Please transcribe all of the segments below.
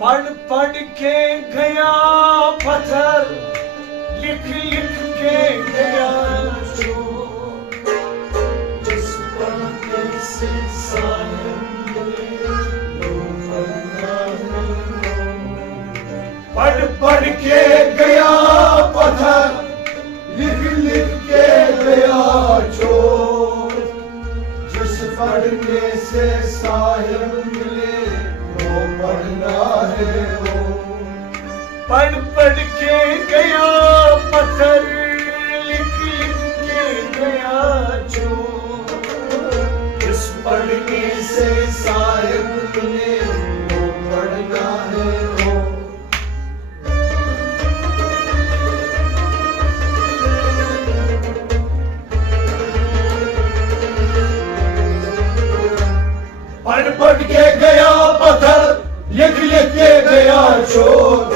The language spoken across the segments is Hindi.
पढ़ पढ़ के गया पत्थर, लिख लिख के गया जो, जिस पढ़ने से साहिब वो पढ़ना है। पढ़ पढ़ के गया पत्थर, लिख लिख के गया जो, जिस पढ़ने से साहिब मिले वो पढ़ना है वो। पढ़ पढ़ के गया पत्थर, लिख लिख के गया जो, जिस पढ़ने से साहिब मिले वो पढ़ना है वो। पढ़ पढ़ के गया पत्थर, लिख लिख के गया चोर,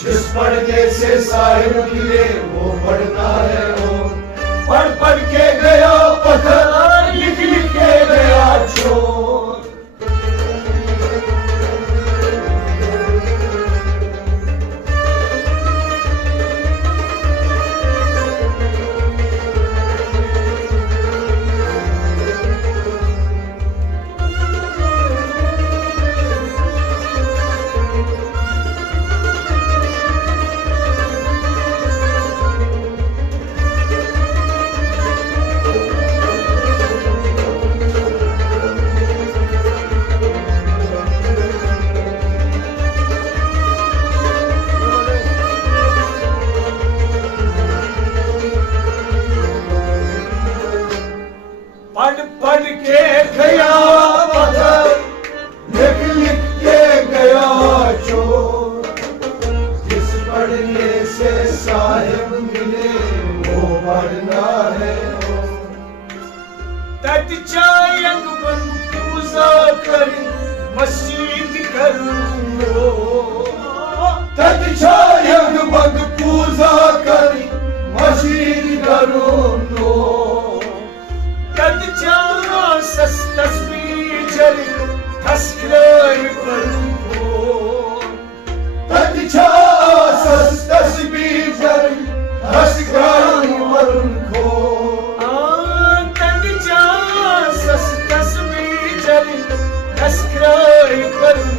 जिस पढ़ने से साहिब मिले वो पढ़ना है वो। पढ़ पढ़ के गया पत्थर, लिख लिख के गया चोर। पढ़ पढ़ के गया पत्थर, लिख लिख के गया चोर, जिस पढ़ने से साहिब मिले वो पढ़ना है वो। तत्च्या यंगबन पूजा करी मस्जिद करूंगो, तत्च्या यंगबन पूजा करी मस्जिद करूंगो। तत्च्या तस्वीर जरी तस्करार करूंगो, तत्च्या तस्वीर जरी तस्करार करूंगो। तत्च्या तस्वीर जरी तस्करार करूंगो।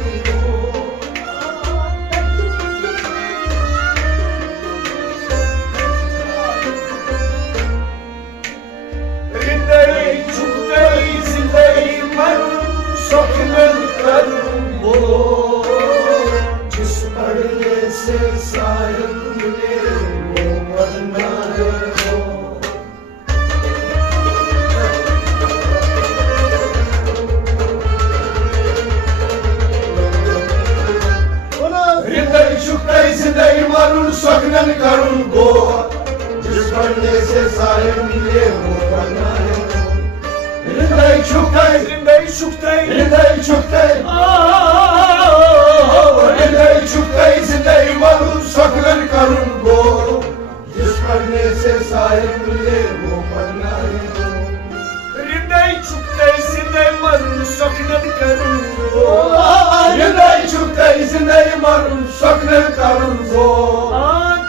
जिस पढ़ने से साहिब मिले वो पढ़ना है वो। हृदय शुक्र जिंदगी मारून स्वप्नन करून गो, जिस पढ़ने से साहिब मिले वो पढ़ना है वो। हृदय शुक्र हृदय शुक्र हृदय शुक्र हृदय शुक्र जिंदगी मारून स्वप्नन करून गो, जिस पढ़ने से साहिब मिले वो पढ़ना है वो। हृदय शुक्र जिंदगी मारून स्वप्नन करून गो, हृदय शुक्र जिंदगी मारून स्वप्नन करून गो।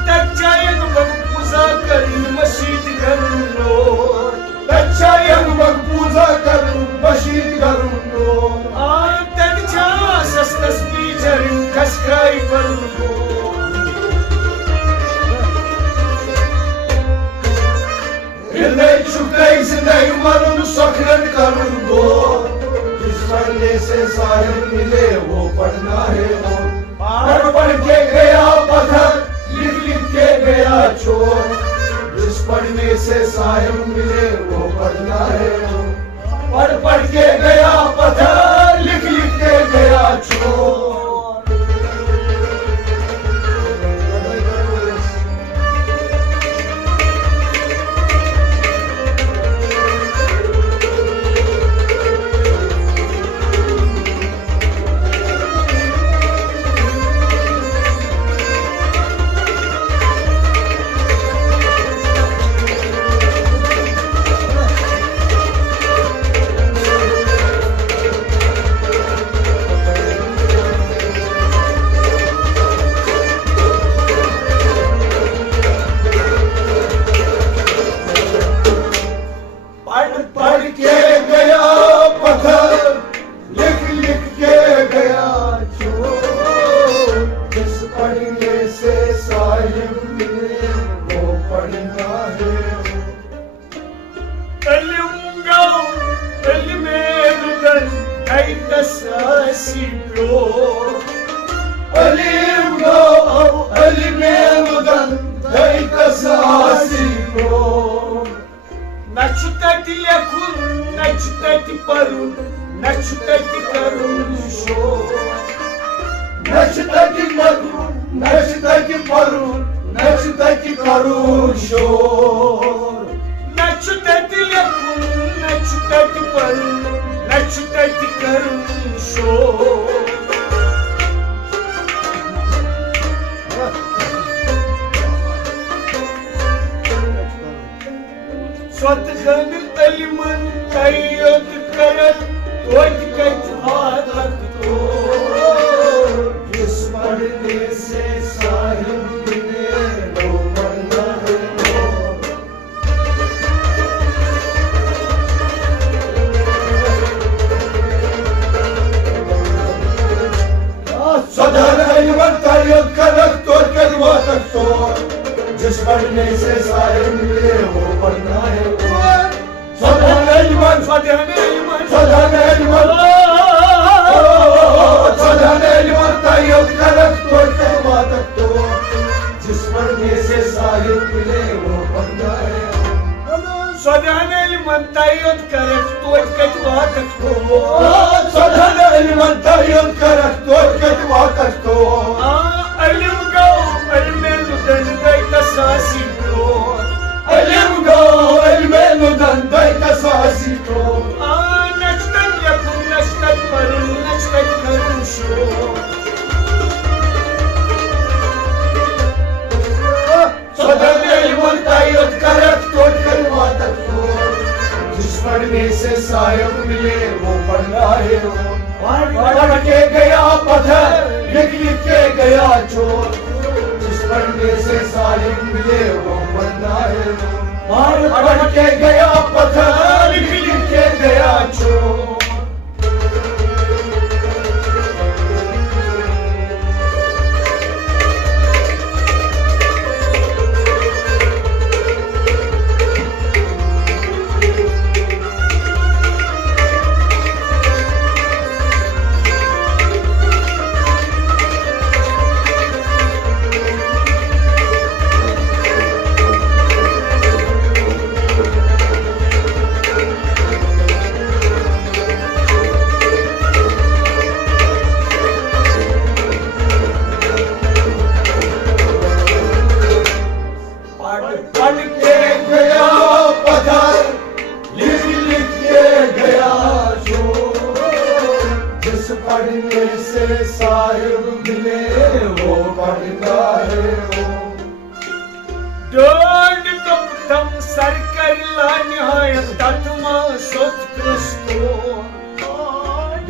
तत्च्या यंगबन पूजा करी मस्जिद करूंगो, तत्च्या यंगबन पूजा करून मस्जिद करूंगो। तत्च्या तस्वीर जरी तस्करार करूंगो। हृदय शुक्र जिंदगी मारून स्वप्नन करूंगो, जिस पढ़ने से साहिब मिले वो पढ़ना है वो। पढ़ पढ़ के गया पत्थर, लिख लिख के गया चोर, जिस पढ़ने से साहिब मिले वो पढ़ना है वो। पढ़ पढ़ के गया पत्थर, लिख लिख के गया चोर। Ölüm go, ölmeyen dayıkası asiko. Načutati lekun, načutati parun, načutati karunşo. Načitaki marun, načitaki parun, načitaki karunşo. Načutati lekun, načutati parun, načutati karunşo. Swatganın elimin kayyot karat, toykat hatak जिस पर्दे से साहिब ने वो बना है सदर अयमन तायद करक तोड़ के दुआ तक तोड़ जिस पर्दे से साहिब ने वो बना है सदर अयमन सदर अयमन सदाने लिमन तायद करक तोड़ के दुआ तक तोड़ जिस पर्दे से साहिब मिले वो बंदा है Sodane liman tayyot karat toy kat watak to. सदाने लिमन तायद करक तोड़ के दुआ तक तोड़ Alim go, almelu dan day tasasi to. Alim गो अलमेनु दंदई कसवासी तो Nachtat yakun, nachtat parun, nachtat karunşo. सदाने लिमन तायद करक तोड़ के दुआ तक तोड़ जिस पर्दे से साहिब मिले वो बंदा है पढ़ के गया पत्थर लिख लिख के गया चोर जिस पर्दे से साहिब मिले वो बंदा है पढ़ के गया पत्थर लिख लिख के गया चोर पढ़ के गया पत्थर लिख लिख के गया चोर जिस पढ़ने से साहिब मिले वो पढ़ता है Dön kaptam sarkarla nihayet tatma sot Kristo.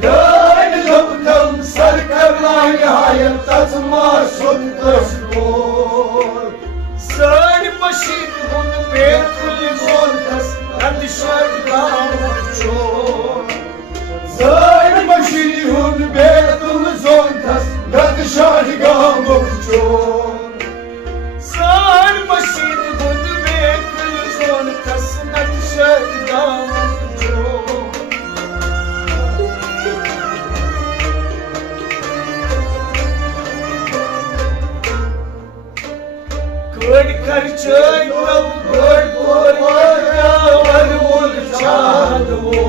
Dön kaptam sarkarla nihayet tatma sot Kristo Sar başit hun bekul zontas nadişar gamço. Zar başihun betul zontas nadişar gamço Sar başit hun bekul zontas nadişar gamço. Good karchay tab good porya varmul chadwo.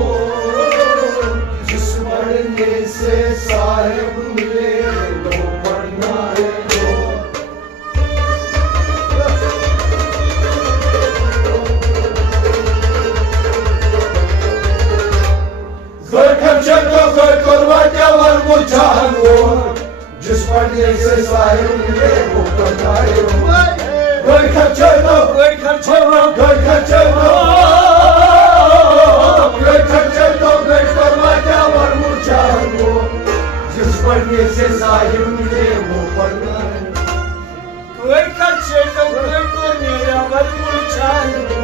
जिस पढ़ने से साहिब मिले वो पढ़ना है घर खर्चा तो घर करवा क्या वर मुझान वो जिस पढ़ने से साहिब मिले वो पढ़ना है घर खर्चा तो घर खर्चा तो घर खर्चा तो घर करवा क्या वर मुझान वो जिस पढ़ने से साहिब मिले वो पढ़ना है Good karchay tab good porya varmul chadwo.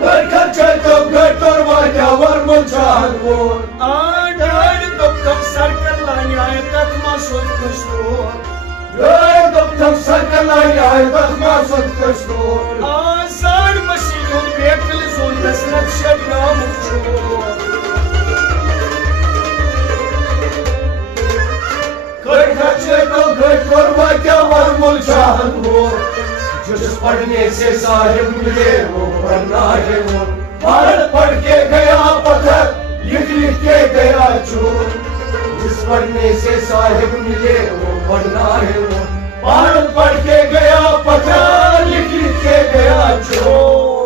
घर खर्चा तो घर करवा क्या वर मुझान वो Dön kaptam sarkarla nihayet tatma sot Kristo. Doktor sarkalayı aydatmazsın kışkır Sar başit hun bekul zontas nadişar gamço. Korba क्या वर्मुल चाहन हो, जिस पढ़ने से साहिब मिले वो पढ़ना है वो। पढ़ के गया पत्थर, लिख के गया चोर, जिस पढ़ने से साहिब मिले वो पढ़ना है वो। पढ़ के गया पत्थर, लिख के गया चोर।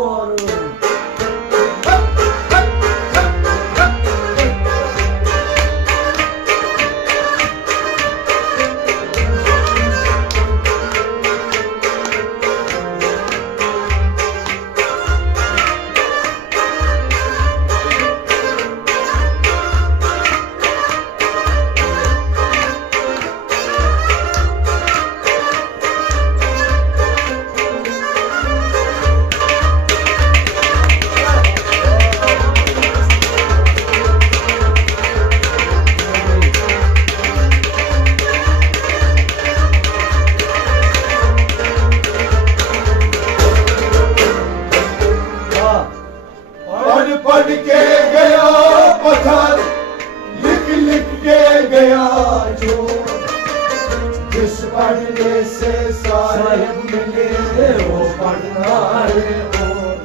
पढ़ के गया पत्थर, लिख के गया चोर, जिस पढ़ने से साहिब मिले वो पढ़ना है और।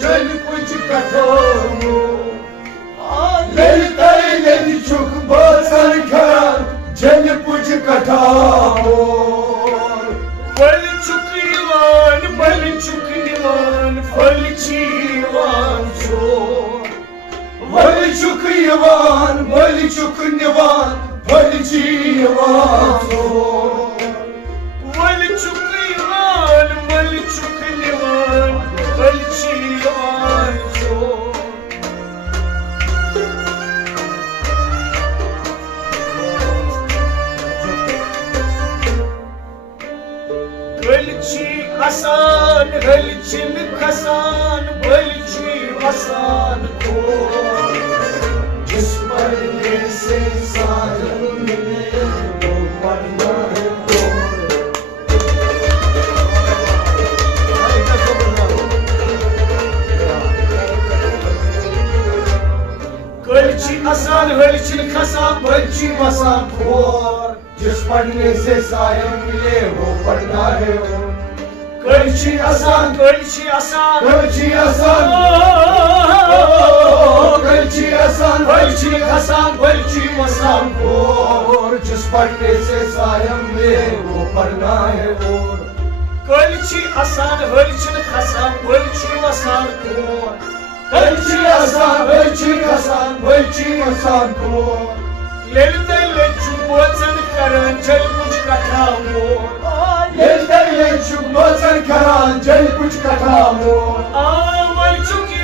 जल कुछ कठोर, ललित चुक बचन खराब, जल कुछ कठोर। बल चुक निवान फल चीवान चोर, बल चुक निवान फल चीवान चोर। बल चुक निवान फल चीवान चोर। गलची आसान गलचिन खसान, बलची आसान को, जिस पढ़ने से साहिब मिले वो पढ़ना है वो। गलची आसान गलचिन खसान, बलची आसान को, जिस पढ़ने से साहिब मिले वो पढ़ना है वो। गलची आसान गलची आसान गलची आसान, गलची आसान गलची खसान, बलची आसान और, जिस पढ़ने से साहिब मिले वो पढ़ना है वो। गलची आसान गलचिन खसान, बलची आसान को, गलची आसान गलची खसान, बलची आसान को। ललित बोचन करन जल कुछ कथा मोर, चुक बचन खरान जल कुछ कठा मोर। बल चुकी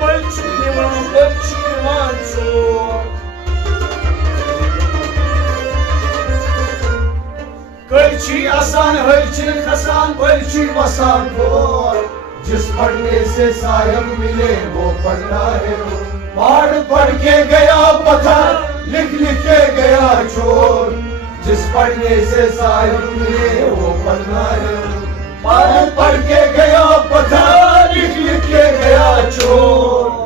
बल चुकी बल चीवान चोर। गलची आसान हलचिन खसान, बलची आसान को, जिस पढ़ने से साहिब मिले वो पढ़ना है वो। पढ़ के गया पत्थर, लिख के गया चोर, जिस पढ़ने से साहिब मिले वो पढ़ना है वो। पढ़ के गया पत्थर, लिख के गया चोर।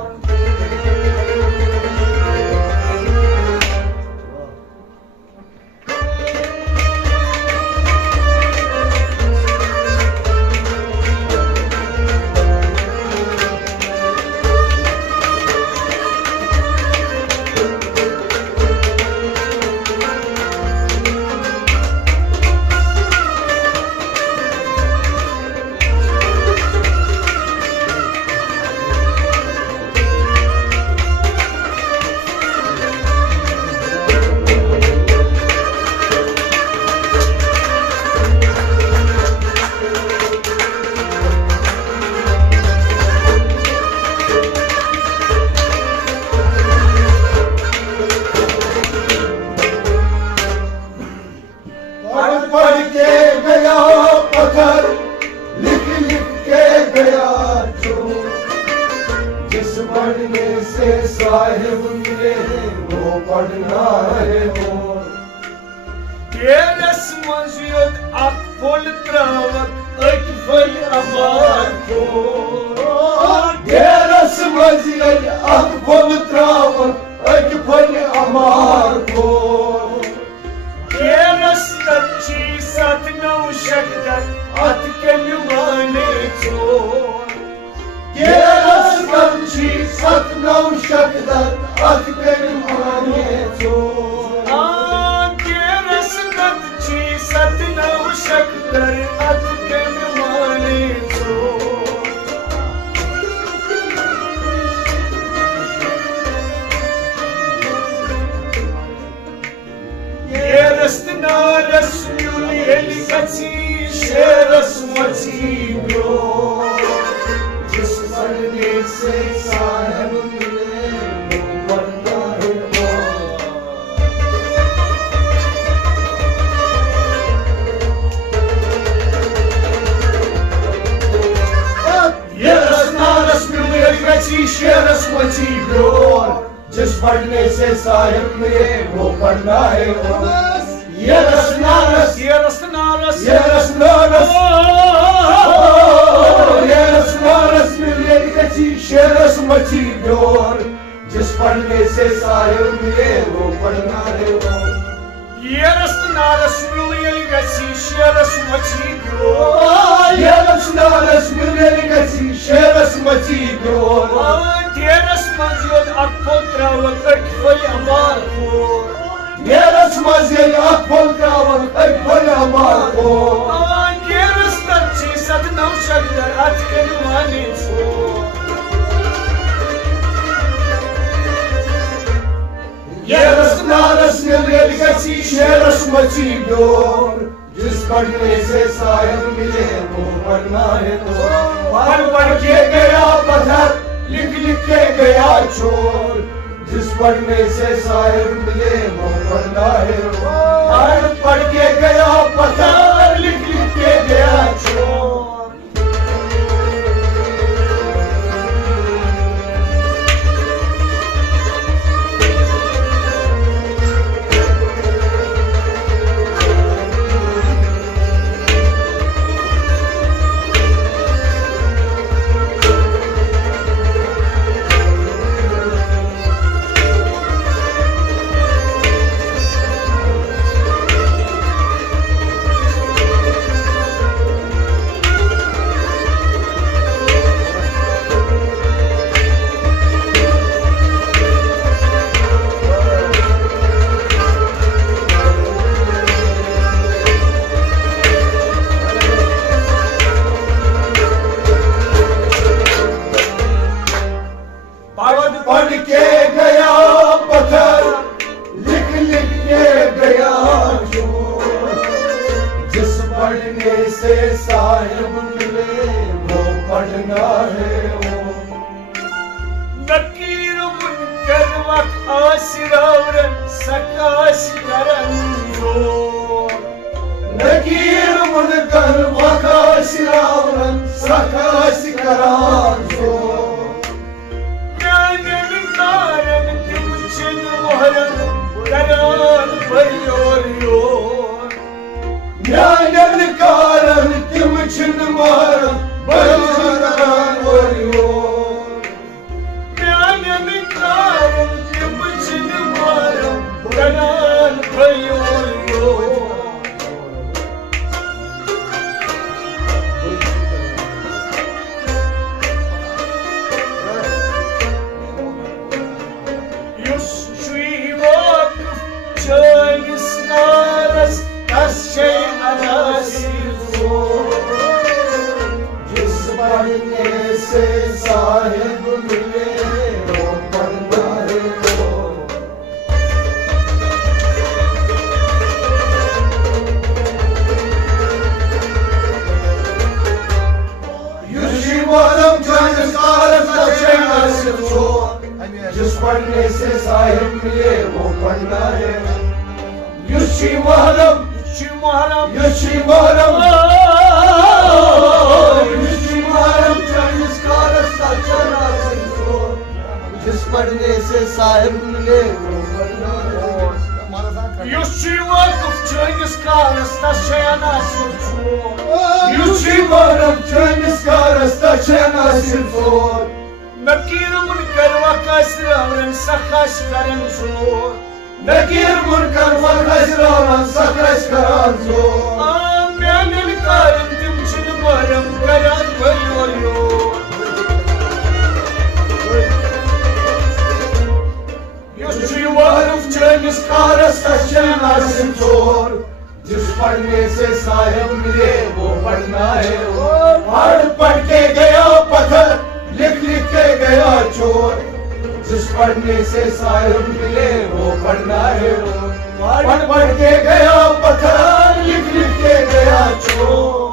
साहिब मिले वो पढ़ना है वो Geras manziyot ak fol travak ak fol abar ko Geras manziyot ak fol travak ak fol abar नारस म्यूली कची शेरस मची ब्यो जिस पढ़ने से साहिब मिले वो पढ़ना है नारस म्यूली कची शेरस मची ब्यो जिस पढ़ने से साहिब मिले वो पढ़ना है ये रस नारस ये रस नारस ये रस नारस ये रस नारस मिले कची शेरस मची ब्योर जिस पढ़ने से साहिब मिले वो पढ़ना है ये रस नारस मिले कची शेरस मची ब्यो ये रस नारस मिले कची शेरस मची ब्योर तेरस मंजिल अपोत्रावत अकफल अमार को Yeras mazeli akpol kravan akpol amar ko Yeras tarchi sad navshadar atken mani so Yeras naras mileri kachi sheras machi dor जिस पढ़ने से साहिब मिले वो पढ़ना है तो पढ़ पढ़ के गया पत्थर लिख लिख के गया चोर जिस पढ़ने से साहिब मिले वो पढ़ना है पढ़ पढ़ के गया पत्थर लिख लिख के गया चोर पढ़ के गया पत्थर लिख लिख के गया चोर जिस पढ़ने से साहिब मिले वो पढ़ना है वो नकीर मुनकर वखासिरावरन सकाश करन जो नकीर मुनकर वखासिरावरन सकाश करान जो Nyayan karan tim chin maran bajaran varyo Nyayan karan tim chin maran bajaran varyo Yus shui vakıf çayis naras Şey anasir जिस पढ़ने से साहिब मिले वो पढ़ना है वो युशिवालम जानकारत तशे नासिर जो जिस पढ़ने से साहिब मिले वो पढ़ना है युशिवालम Şimaram Yeshivaram Yeshivaram Chinese karasta chana sinso जिस पढ़ने से साहिब मिले वो पढ़ना है Yushivaram Chinese karasta chana sinso Yeshivaram Chinese karasta chana sinso Nakir munkar vakasiravran sakash karan so Nakir munkar vakasiravran sakash karan so Amyanil karan timchin maram karan varyo Yushivaram Chinese karasta chana sinso जिस पढ़ने से साहिब मिले वो पढ़ना है पढ़ पढ़ के गया पत्थर लिख लिख के गया चोर जिस पढ़ने से साहिब मिले वो पढ़ना है वो। पढ़ पढ़ के गया पत्थर, लिख लिख के गया चोर।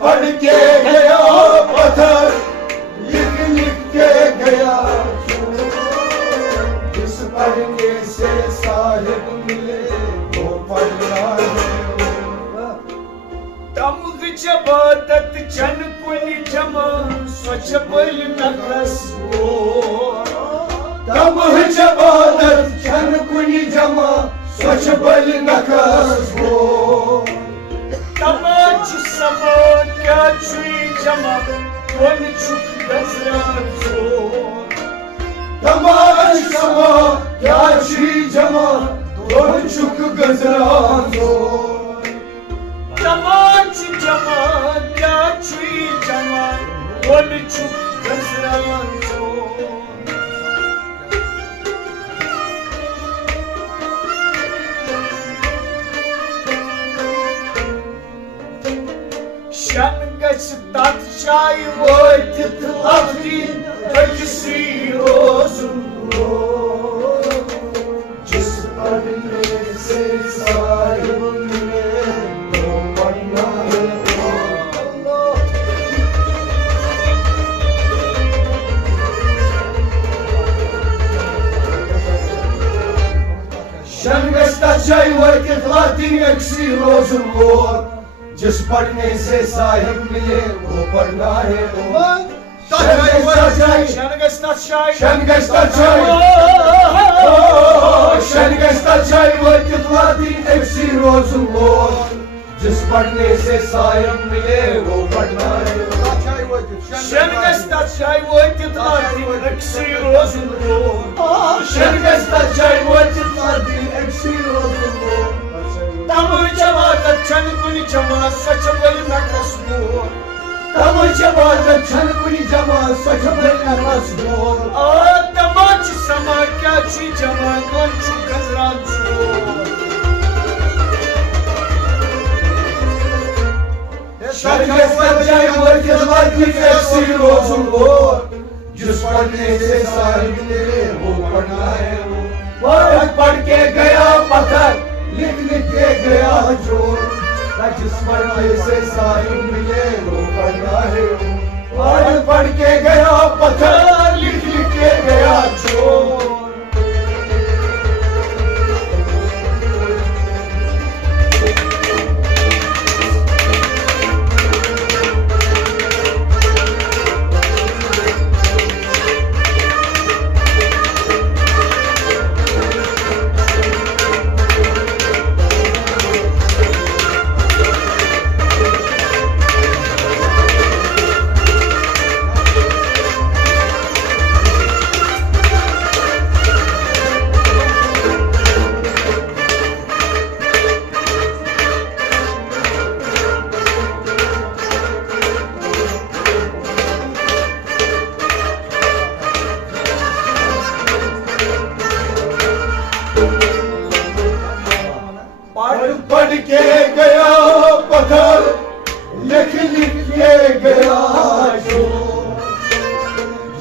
पढ़ के गया पत्थर, लिख लिख के गया चोर। जिस पढ़ने से साहिब मिले वो पढ़ना है वो। तमुग जबादत जन कुनि जमा स्वच्छ बल नकस वो। तम जबादत छन कुनी जमा स्वच्छ बल नखस वो। तमाच समा क्या छुई जमा कौन छुक गजरान चोर। तमाच समा क्या छी जमा दोन चुक गजरान चोर। तमाच जमा क्या छुई जमा कौन छुक गजरान चोर। शन गछ तत् शाय वोतित अवधि अक्सी रोज़ुन वो। जिस पढ़ने से साहिब मिले वो पढ़ना है वो। शन गछ तत् शाय वोतित अवधि अक्सी रोज़ुन वो। जिस पढ़ने से साहिब मिले वो पढ़ना है वो। जिस पढ़ने से साहिब मिले वो पढ़ना है वो। तम जबादत जन कुनि जमा स्वच्छ बल नकस वो। तम जबादत छन कुनी जमा स्वच्छ बल नखस वो। तमाच समा क्या छी जमा कौन छुक गजरान चोर। जिस पढ़ने से साहिब मिले वो पढ़ना है वो। पढ़ के गया पत्थर, लिख लिख के गया चोर। जिस पढ़ने से साहिब मिले वो पढ़ना है वो। पढ़ के गया पत्थर, लिख लिख के गया चोर। पढ़ के गया पत्थर, लिख लिख के गया चोर।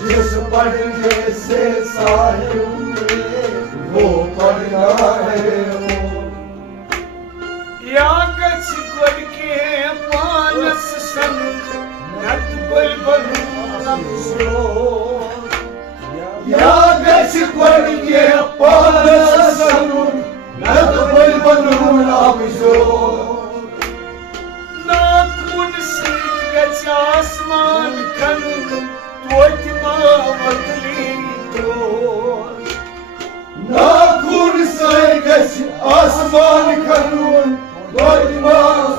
जिस पढ़ने से साहिब मिले वो पढ़ना है वो। या गछ गुड़ के पानस सन नत बल बलू। या गछ गुड़ के पानस सन नत बल बलू नाक मुन सीत गछ आसमान खन Nakun saygeç asman kanun doymaz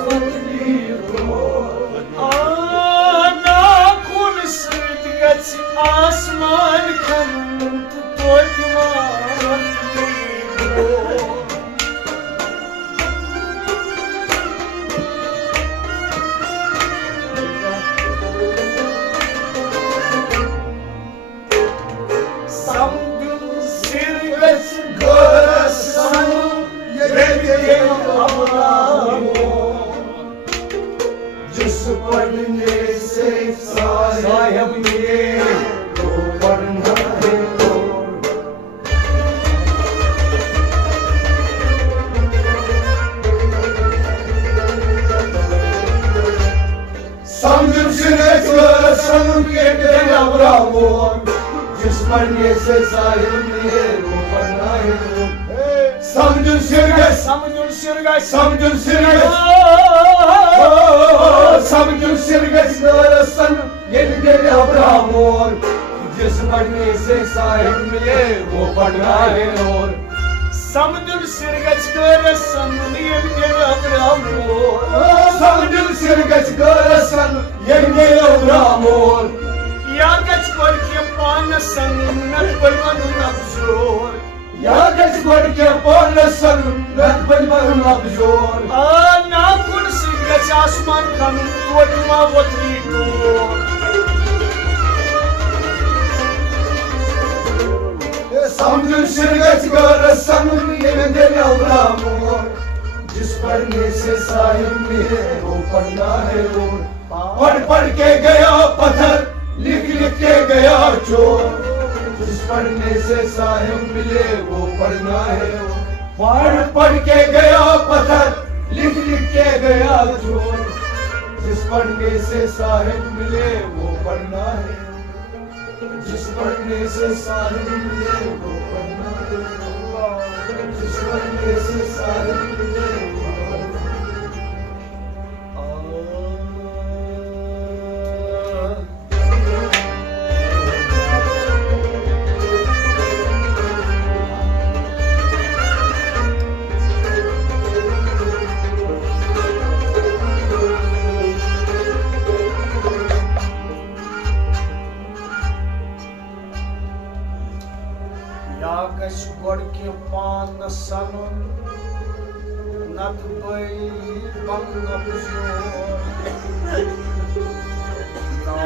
जिस पढ़ने से साहिब मिले वो पढ़ना है समझ संग के जिस पढ़ने से साहिब मिले वो पढ़ना है Samdun sirgeç Samdun sirgeç Darasan yeni deli Abrahamor जिस पढ़ने से साहिब मिले वो पढ़ना है और Samdun sirgeç Darasan yeni deli Abrahamor Samdun sirgeç Darasan yeni deli Abrahamor Ya geç korke panasan nat balmanu nabzor Ya geç korke panasan nat balmanu nabzor Nakun sirgeç asman kanun tuatma vatrito Samdun sirgeç Darasan yeni deli Abrahamor जिस पढ़ने से साहिब मिले वो पढ़ना है और पढ़ के गया पत्थर लिख के गया चोर जिस पढ़ने से साहिब मिले वो पढ़ना है पढ़ के गया पत्थर लिख के गया चोर जिस पढ़ने से साहिब मिले वो पढ़ना है जिस पढ़ने से साहिब मिले वो पढ़ना है जिस पढ़ने से साहिब मिले Yagas gorke pan sanun nat bay bangapjor na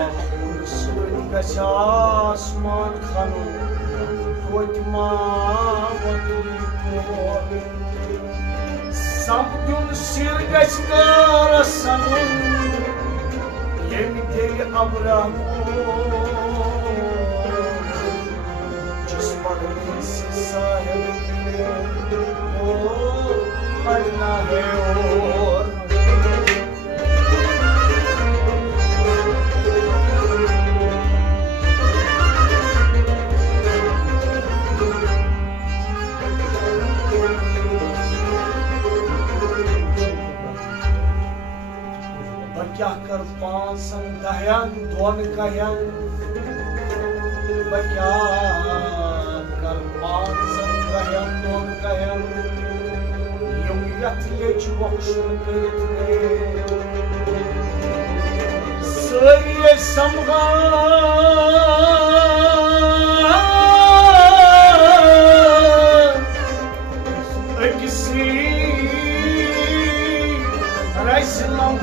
usul gasasman khanun kotma vatripor samdun sirgas sanun yemi deli Abrahamor Sahib मिले वो पढ़ना है और क्या कर पांचन दहन दोन कहन क्या कर पांचन दहन दोन कहन यम यथले चुवक्षन करते सरिये समगा अकिसी रैसलम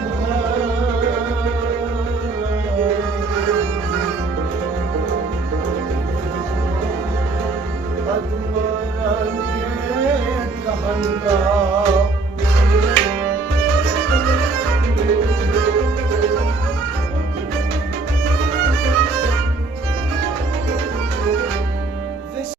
कहंगा